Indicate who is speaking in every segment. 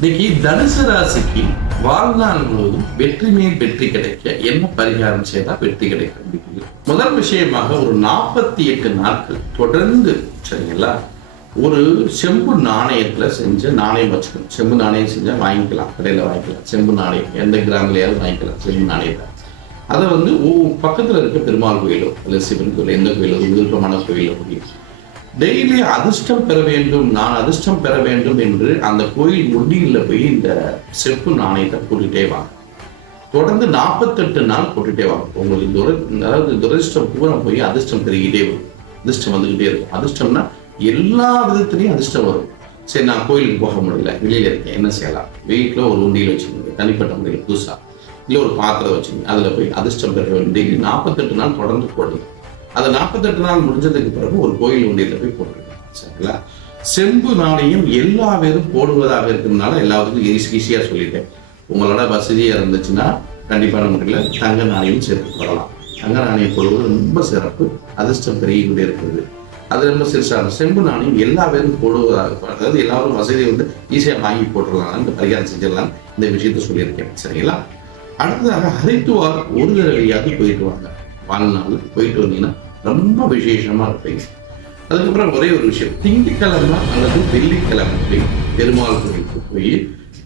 Speaker 1: இன்னைக்கு தனுசு ராசிக்கு வாழ்நாள் முழுவதும் வெற்றி மேல் வெற்றி கிடைக்க என்ன பரிகாரம் செய்தால் வெற்றி கிடைக்க அப்படிங்கிறது முதல் விஷயமாக ஒரு நாற்பத்தி எட்டு நாட்கள் தொடர்ந்து சரிங்களா? ஒரு செம்பு நாணயத்துல செஞ்ச நாணயம் வச்சுக்கணும். செம்பு நாணயம் செஞ்சா வாங்கிக்கலாம். கடையில வாங்கிக்கலாம். செம்பு நாணயம். எந்த கிராமலையாவது வாங்கிக்கலாம். செம்பு நாணயத்தை. அதை வந்து பக்கத்துல இருக்க பெருமாள் கோயிலோ இல்லை சிவன் கோயிலோ எந்த கோயிலோ விருப்பமான கோயிலோ முடியும் டெய்லி அதிர்ஷ்டம் பெற வேண்டும் நான் அதிர்ஷ்டம் பெற வேண்டும் என்று அந்த கோயில் முடியில் போய் இந்த செப்பு நாணயத்தை போட்டுட்டே வாங்க. தொடர்ந்து நாற்பத்தெட்டு நாள் போட்டுட்டே வாங்க. உங்களுக்கு துர அதாவது துரதிர்ஷ்டம் பூரா போய் அதிர்ஷ்டம் பெருகிட்டே வரும். அதிர்ஷ்டம் வந்துக்கிட்டே இருக்கும். அதிர்ஷ்டம்னா எல்லா விதத்துலையும் அதிர்ஷ்டம் வரும். சரி நான் கோயிலுக்கு போக முடியல. வெளியில் இருக்கேன். என்ன செய்யலாம்? வீட்டில் ஒரு உண்டியில் வச்சுக்கோங்க. தனிப்பட்ட முறையில் புதுசாக இல்லை ஒரு பாத்திரம் வச்சுக்கோங்க. அதில் போய் அதிர்ஷ்டம் பெற வேண்டும். டெய்லி நாற்பத்தெட்டு நாள் தொடர்ந்து போடுங்க. அது நாற்பத்தெட்டு நாள் முடிஞ்சதுக்கு பிறகு ஒரு கோயில் உண்டியில் போய் போட்டிருக்காங்க சரிங்களா? செம்பு நாணயம் எல்லா பேரும் போடுவதாக இருக்கிறதுனால எல்லாத்துக்கும் ஈஸி ஈஸியாக சொல்லிட்டேன். உங்களோட வசதியாக இருந்துச்சுன்னா கண்டிப்பான முறையில் தங்க நாணயம் சேர்த்து போடலாம். தங்க நாணயம் போடுவது ரொம்ப சிறப்பு அதிர்ஷ்டம் பெருகிக்கொண்டே இருக்கிறது அது ரொம்ப சிறுசாக செம்பு நாணயம் எல்லா பேரும் போடுவதாக அதாவது எல்லாரும் வசதியை வந்து ஈஸியாக வாங்கி போட்டுடலாம் இந்த பரிகாரம் செஞ்சிடலாம். இந்த விஷயத்த சொல்லியிருக்கேன் சரிங்களா? அடுத்ததாக ஹரித்துவார் ஒரு தடவையாவது போயிட்டு வாங்க. வாழ்நாள் போயிட்டு வந்தீங்கன்னா ரொம்ப விசேஷமா இருப்பீங்க. அதுக்கப்புறம் ஒரே ஒரு விஷயம் திங்கக்கிழமை அல்லது வெள்ளிக்கிழமை போய் பெருமாள் கோயிலுக்கு போய்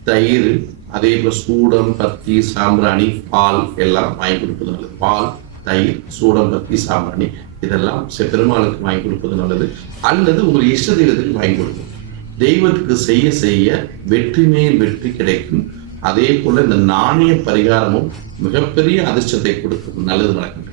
Speaker 1: தயிர் அதே போல் சூடம் பத்தி சாம்பிராணி பால் எல்லாம் வாங்கி கொடுப்பது நல்லது. பால் தயிர் சூடம் பத்தி சாம்பிராணி இதெல்லாம் பெருமாளுக்கு வாங்கி கொடுப்பது நல்லது. அல்லது ஒரு இஷ்ட தெய்வத்துக்கு வாங்கி கொடுக்கும் தெய்வத்துக்கு செய்ய செய்ய வெற்றி மேல் வெற்றி கிடைக்கும். அதே போல இந்த நாணய பரிகாரமும் மிகப்பெரிய அதிர்ஷ்டத்தை கொடுக்கும். நல்லது நடக்கும்.